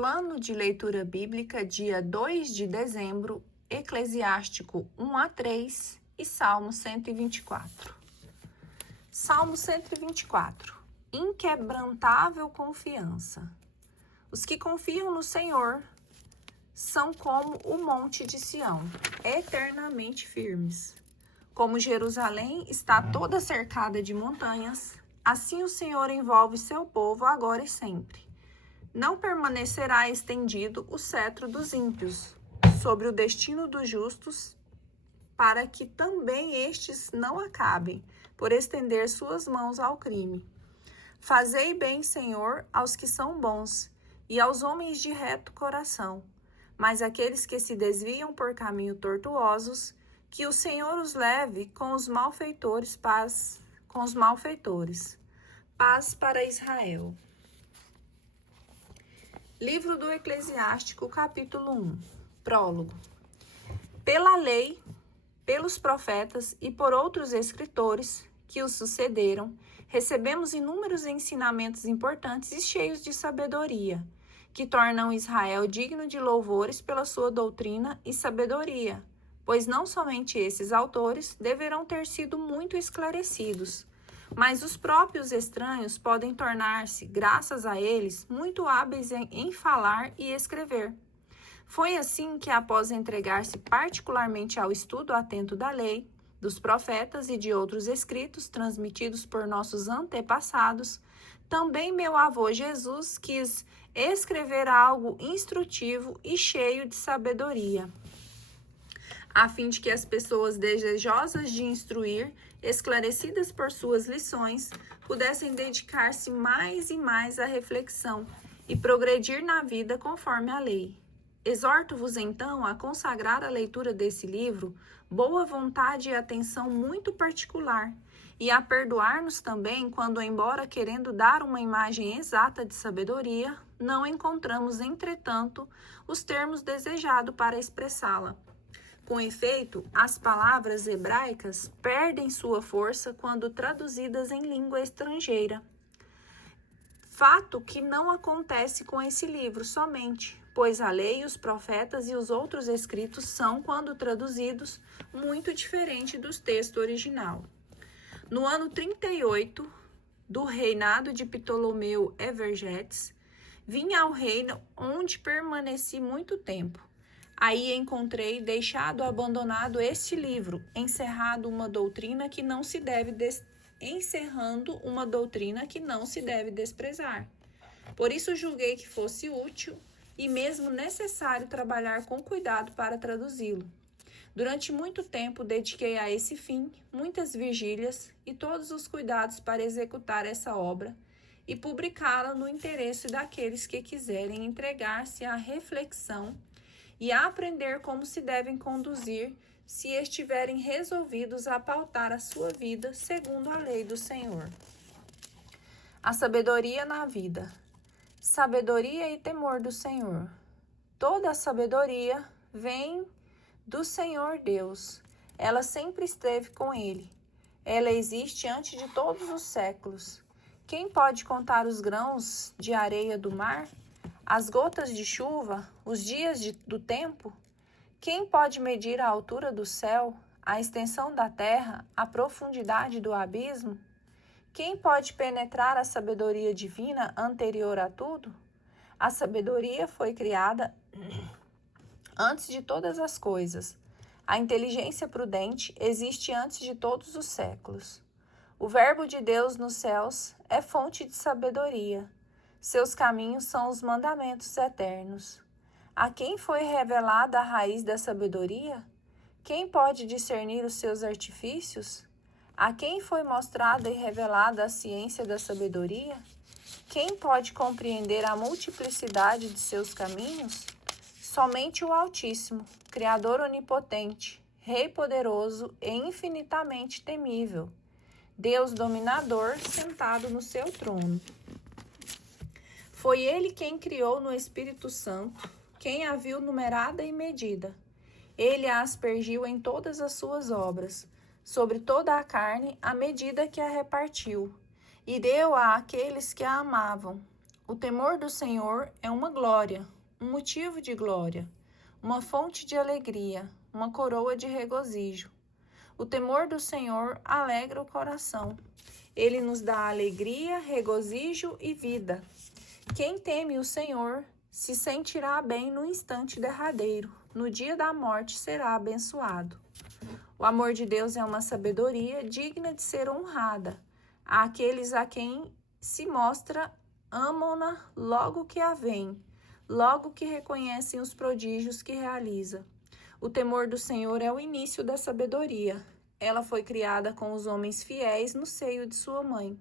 Plano de leitura bíblica, dia 2 de dezembro, Eclesiástico 1 a 3 e Salmo 124. Salmo 124. Inquebrantável confiança. Os que confiam no Senhor são como o monte de Sião, eternamente firmes. Como Jerusalém está toda cercada de montanhas, assim o Senhor envolve seu povo agora e sempre. Não permanecerá estendido o cetro dos ímpios sobre o destino dos justos, para que também estes não acabem por estender suas mãos ao crime. Fazei bem, Senhor, aos que são bons e aos homens de reto coração, mas aqueles que se desviam por caminhos tortuosos, que o Senhor os leve com os malfeitores, paz para Israel. Livro do Eclesiástico, capítulo 1. Prólogo. Pela lei, pelos profetas e por outros escritores que os sucederam, recebemos inúmeros ensinamentos importantes e cheios de sabedoria, que tornam Israel digno de louvores pela sua doutrina e sabedoria, pois não somente esses autores deverão ter sido muito esclarecidos, mas os próprios estranhos podem tornar-se, graças a eles, muito hábeis em falar e escrever. Foi assim que, após entregar-se particularmente ao estudo atento da lei, dos profetas e de outros escritos transmitidos por nossos antepassados, também meu avô Jesus quis escrever algo instrutivo e cheio de sabedoria, a fim de que as pessoas desejosas de instruir, esclarecidas por suas lições, pudessem dedicar-se mais e mais à reflexão e progredir na vida conforme a lei. Exorto-vos, então, a consagrar a leitura desse livro boa vontade e atenção muito particular, e a perdoar-nos também quando, embora querendo dar uma imagem exata de sabedoria, não encontramos, entretanto, os termos desejados para expressá-la. Com efeito, as palavras hebraicas perdem sua força quando traduzidas em língua estrangeira. Fato que não acontece com esse livro somente, pois a lei, os profetas e os outros escritos são, quando traduzidos, muito diferentes do texto original. No ano 38 do reinado de Ptolomeu Evergetes, vim ao reino onde permaneci muito tempo. Aí encontrei deixado abandonado este livro, encerrando uma doutrina que não se deve desprezar. Por isso julguei que fosse útil e mesmo necessário trabalhar com cuidado para traduzi-lo. Durante muito tempo dediquei a esse fim muitas vigílias e todos os cuidados para executar essa obra e publicá-la no interesse daqueles que quiserem entregar-se à reflexão e a aprender como se devem conduzir se estiverem resolvidos a pautar a sua vida segundo a lei do Senhor. A sabedoria na vida. Sabedoria e temor do Senhor. Toda a sabedoria vem do Senhor Deus. Ela sempre esteve com ele. Ela existe antes de todos os séculos. Quem pode contar os grãos de areia do mar? As gotas de chuva, os dias do tempo? Quem pode medir a altura do céu, a extensão da terra, a profundidade do abismo? Quem pode penetrar a sabedoria divina anterior a tudo? A sabedoria foi criada antes de todas as coisas. A inteligência prudente existe antes de todos os séculos. O Verbo de Deus nos céus é fonte de sabedoria. Seus caminhos são os mandamentos eternos. A quem foi revelada a raiz da sabedoria? Quem pode discernir os seus artifícios? A quem foi mostrada e revelada a ciência da sabedoria? Quem pode compreender a multiplicidade de seus caminhos? Somente o Altíssimo, Criador onipotente, Rei poderoso e infinitamente temível, Deus dominador sentado no seu trono. Foi ele quem criou no Espírito Santo, quem a viu numerada e medida. Ele a aspergiu em todas as suas obras, sobre toda a carne, à medida que a repartiu, e deu-a àqueles que a amavam. O temor do Senhor é uma glória, um motivo de glória, uma fonte de alegria, uma coroa de regozijo. O temor do Senhor alegra o coração. Ele nos dá alegria, regozijo e vida. Quem teme o Senhor se sentirá bem no instante derradeiro. No dia da morte será abençoado. O amor de Deus é uma sabedoria digna de ser honrada. Àqueles a quem se mostra amam-na logo que a veem, logo que reconhecem os prodígios que realiza. O temor do Senhor é o início da sabedoria. Ela foi criada com os homens fiéis no seio de sua mãe.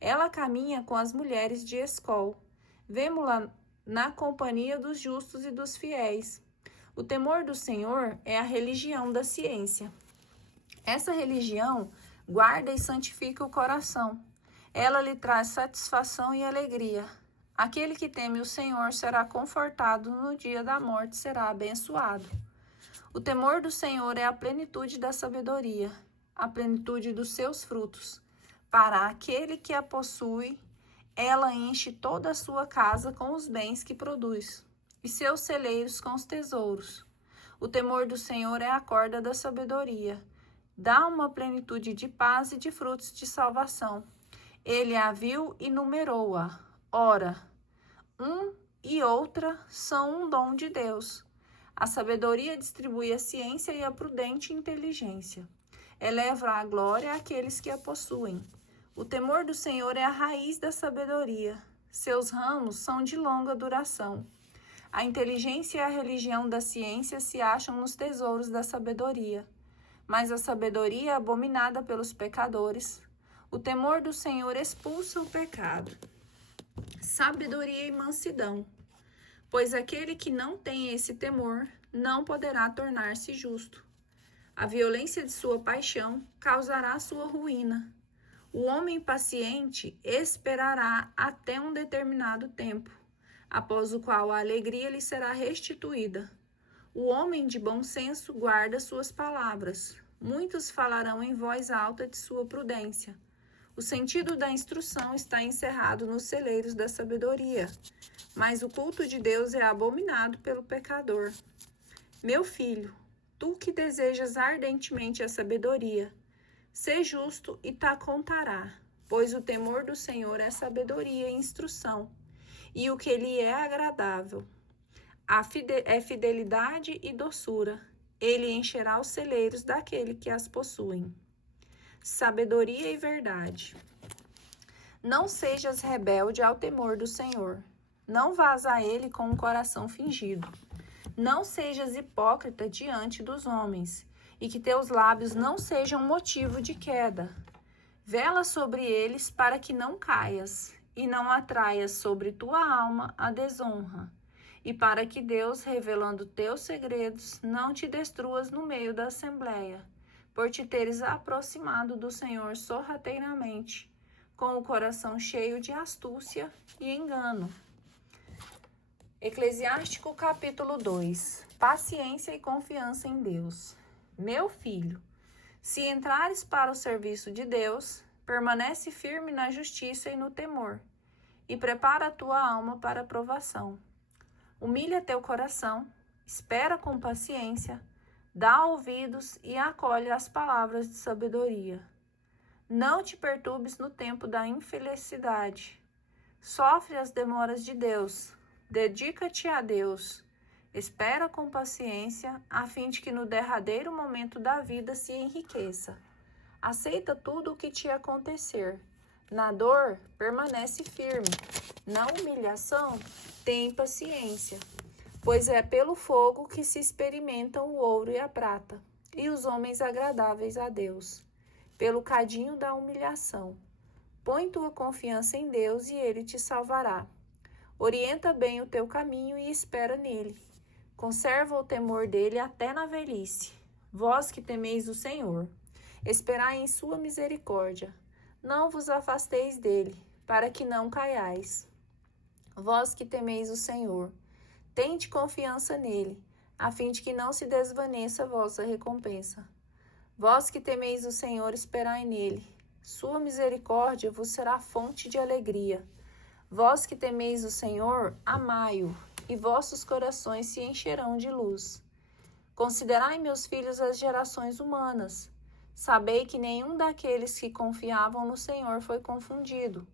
Ela caminha com as mulheres de Escol. Vemo-la na companhia dos justos e dos fiéis. O temor do Senhor é a religião da ciência. Essa religião guarda e santifica o coração. Ela lhe traz satisfação e alegria. Aquele que teme o Senhor será confortado, no dia da morte será abençoado. O temor do Senhor é a plenitude da sabedoria, a plenitude dos seus frutos. Para aquele que a possui, ela enche toda a sua casa com os bens que produz, e seus celeiros com os tesouros. O temor do Senhor é a corda da sabedoria. Dá uma plenitude de paz e de frutos de salvação. Ele a viu e numerou-a. Ora, um e outra são um dom de Deus. A sabedoria distribui a ciência e a prudente inteligência. Eleva a glória àqueles que a possuem. O temor do Senhor é a raiz da sabedoria. Seus ramos são de longa duração. A inteligência e a religião da ciência se acham nos tesouros da sabedoria. Mas a sabedoria é abominada pelos pecadores. O temor do Senhor expulsa o pecado. Sabedoria e mansidão. Pois aquele que não tem esse temor não poderá tornar-se justo. A violência de sua paixão causará sua ruína. O homem paciente esperará até um determinado tempo, após o qual a alegria lhe será restituída. O homem de bom senso guarda suas palavras. Muitos falarão em voz alta de sua prudência. O sentido da instrução está encerrado nos celeiros da sabedoria, mas o culto de Deus é abominado pelo pecador. Meu filho, tu que desejas ardentemente a sabedoria, sê justo e ta contará, pois o temor do Senhor é sabedoria e instrução, e o que lhe é agradável é fidelidade e doçura. Ele encherá os celeiros daquele que as possuem. Sabedoria e verdade. Não sejas rebelde ao temor do Senhor. Não vás a ele com um coração fingido. Não sejas hipócrita diante dos homens, e que teus lábios não sejam motivo de queda. Vela sobre eles para que não caias, e não atraias sobre tua alma a desonra. E para que Deus, revelando teus segredos, não te destruas no meio da assembleia, por te teres aproximado do Senhor sorrateiramente, com o coração cheio de astúcia e engano. Eclesiástico capítulo 2. Paciência e confiança em Deus. Meu filho, se entrares para o serviço de Deus, permanece firme na justiça e no temor, e prepara a tua alma para a provação. Humilha teu coração, espera com paciência, dá ouvidos e acolhe as palavras de sabedoria. Não te perturbes no tempo da infelicidade. Sofre as demoras de Deus. Dedica-te a Deus. Espera com paciência, a fim de que no derradeiro momento da vida se enriqueça. Aceita tudo o que te acontecer. Na dor, permanece firme. Na humilhação, tem paciência. Pois é pelo fogo que se experimentam o ouro e a prata, e os homens agradáveis a Deus. Pelo cadinho da humilhação. Põe tua confiança em Deus e Ele te salvará. Orienta bem o teu caminho e espera nele. Conserva o temor dele até na velhice. Vós que temeis o Senhor, esperai em sua misericórdia. Não vos afasteis dele, para que não caiais. Vós que temeis o Senhor, tende confiança nele, a fim de que não se desvaneça a vossa recompensa. Vós que temeis o Senhor, esperai nele. Sua misericórdia vos será fonte de alegria. Vós que temeis o Senhor, amai-o, e vossos corações se encherão de luz. Considerai, meus filhos, as gerações humanas. Sabei que nenhum daqueles que confiavam no Senhor foi confundido.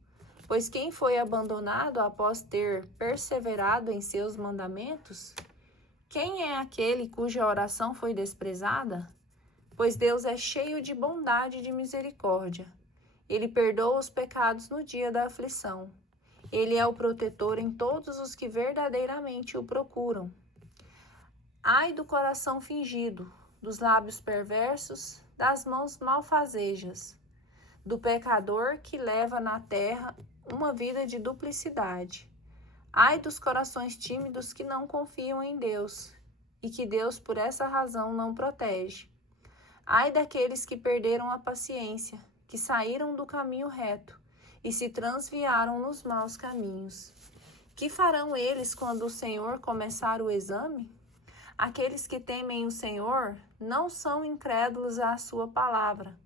Pois quem foi abandonado após ter perseverado em seus mandamentos? Quem é aquele cuja oração foi desprezada? Pois Deus é cheio de bondade e de misericórdia. Ele perdoa os pecados no dia da aflição. Ele é o protetor em todos os que verdadeiramente o procuram. Ai do coração fingido, dos lábios perversos, das mãos malfazejas, do pecador que leva na terra uma vida de duplicidade. Ai dos corações tímidos que não confiam em Deus, e que Deus por essa razão não protege. Ai daqueles que perderam a paciência, que saíram do caminho reto e se transviaram nos maus caminhos. Que farão eles quando o Senhor começar o exame? Aqueles que temem o Senhor não são incrédulos à sua palavra,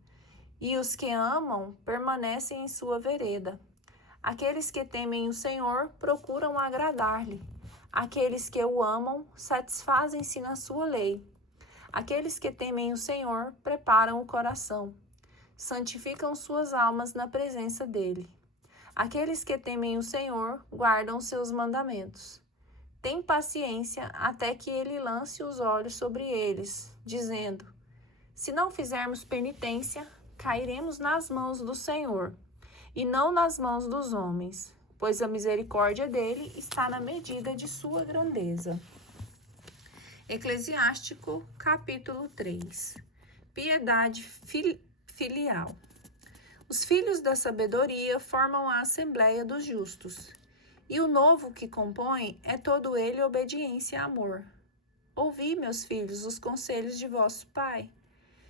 e os que amam permanecem em sua vereda. Aqueles que temem o Senhor procuram agradar-lhe. Aqueles que o amam satisfazem-se na sua lei. Aqueles que temem o Senhor preparam o coração. Santificam suas almas na presença dele. Aqueles que temem o Senhor guardam seus mandamentos. Tem paciência até que ele lance os olhos sobre eles, dizendo: se não fizermos penitência, cairemos nas mãos do Senhor, e não nas mãos dos homens, pois a misericórdia dele está na medida de sua grandeza. Eclesiástico, capítulo 3. Piedade filial. Os filhos da sabedoria formam a assembleia dos justos, e o novo que compõe é todo ele obediência e amor. Ouvi, meus filhos, os conselhos de vosso pai.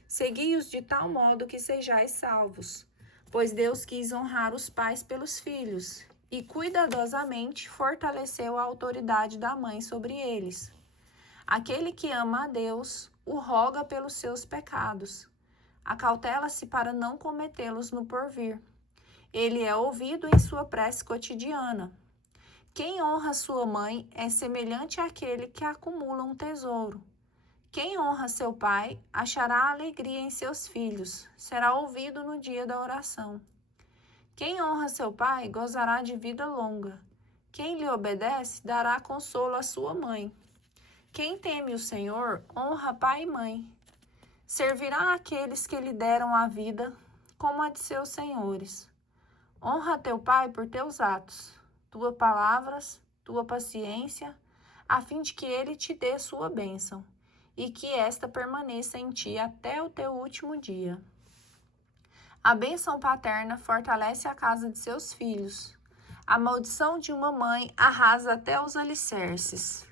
Segui-os de tal modo que sejais salvos, pois Deus quis honrar os pais pelos filhos, e cuidadosamente fortaleceu a autoridade da mãe sobre eles. Aquele que ama a Deus o roga pelos seus pecados. Acautela-se para não cometê-los no porvir. Ele é ouvido em sua prece cotidiana. Quem honra sua mãe é semelhante àquele que acumula um tesouro. Quem honra seu pai achará alegria em seus filhos, será ouvido no dia da oração. Quem honra seu pai gozará de vida longa. Quem lhe obedece dará consolo à sua mãe. Quem teme o Senhor honra pai e mãe. Servirá àqueles que lhe deram a vida como a de seus senhores. Honra teu pai por teus atos, tuas palavras, tua paciência, a fim de que ele te dê sua bênção, e que esta permaneça em ti até o teu último dia. A bênção paterna fortalece a casa de seus filhos. A maldição de uma mãe arrasa até os alicerces.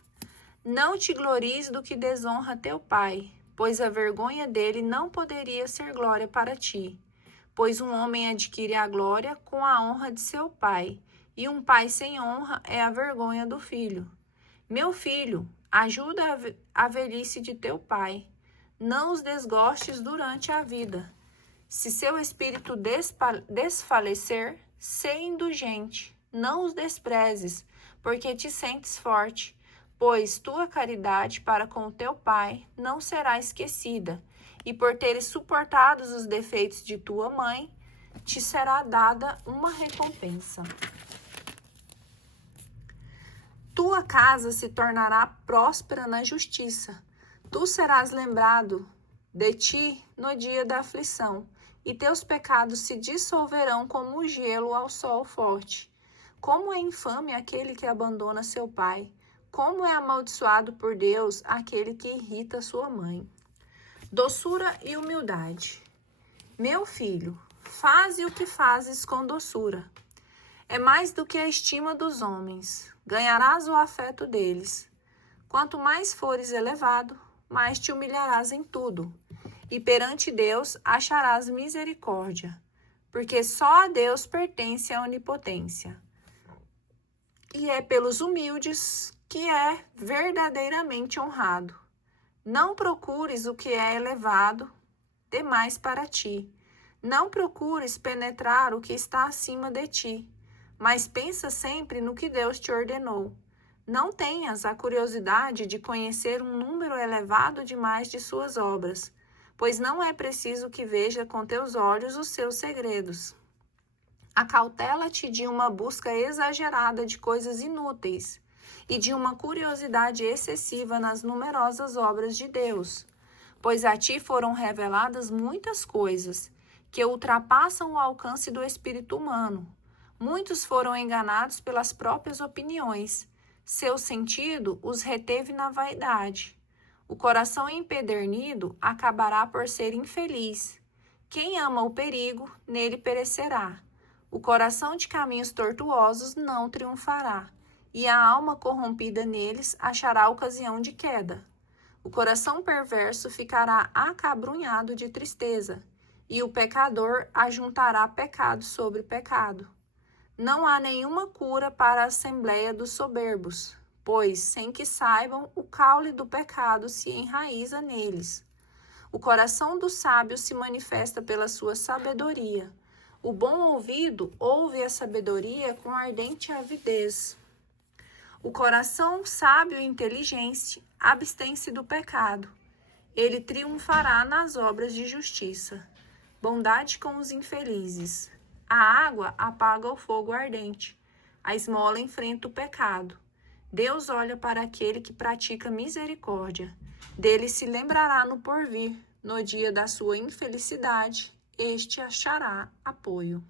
Não te glories do que desonra teu pai, pois a vergonha dele não poderia ser glória para ti. Pois um homem adquire a glória com a honra de seu pai, e um pai sem honra é a vergonha do filho. Meu filho, ajuda a velhice de teu pai. Não os desgostes durante a vida. Se seu espírito desfalecer, sê indulgente. Não os desprezes, porque te sentes forte. Pois tua caridade para com o teu pai não será esquecida, e por teres suportado os defeitos de tua mãe, te será dada uma recompensa. Tua casa se tornará próspera na justiça. Tu serás lembrado de ti no dia da aflição, e teus pecados se dissolverão como o gelo ao sol forte. Como é infame aquele que abandona seu pai! Como é amaldiçoado por Deus aquele que irrita sua mãe. Doçura e humildade. Meu filho, faze o que fazes com doçura. É mais do que a estima dos homens. Ganharás o afeto deles. Quanto mais fores elevado, mais te humilharás em tudo. E perante Deus acharás misericórdia. Porque só a Deus pertence a onipotência. E é pelos humildes que é verdadeiramente honrado. Não procures o que é elevado demais para ti. Não procures penetrar o que está acima de ti, mas pensa sempre no que Deus te ordenou. Não tenhas a curiosidade de conhecer um número elevado demais de suas obras, pois não é preciso que veja com teus olhos os seus segredos. Acautela-te de uma busca exagerada de coisas inúteis e de uma curiosidade excessiva nas numerosas obras de Deus, pois a ti foram reveladas muitas coisas que ultrapassam o alcance do espírito humano. Muitos foram enganados pelas próprias opiniões. Seu sentido os reteve na vaidade. O coração empedernido acabará por ser infeliz. Quem ama o perigo, nele perecerá. O coração de caminhos tortuosos não triunfará, e a alma corrompida neles achará ocasião de queda. O coração perverso ficará acabrunhado de tristeza, e o pecador ajuntará pecado sobre pecado. Não há nenhuma cura para a assembleia dos soberbos, pois, sem que saibam, o caule do pecado se enraiza neles. O coração do sábio se manifesta pela sua sabedoria. O bom ouvido ouve a sabedoria com ardente avidez. O coração sábio e inteligente abstém-se do pecado. Ele triunfará nas obras de justiça. Bondade com os infelizes. A água apaga o fogo ardente. A esmola enfrenta o pecado. Deus olha para aquele que pratica misericórdia. Dele se lembrará no porvir. No dia da sua infelicidade, este achará apoio.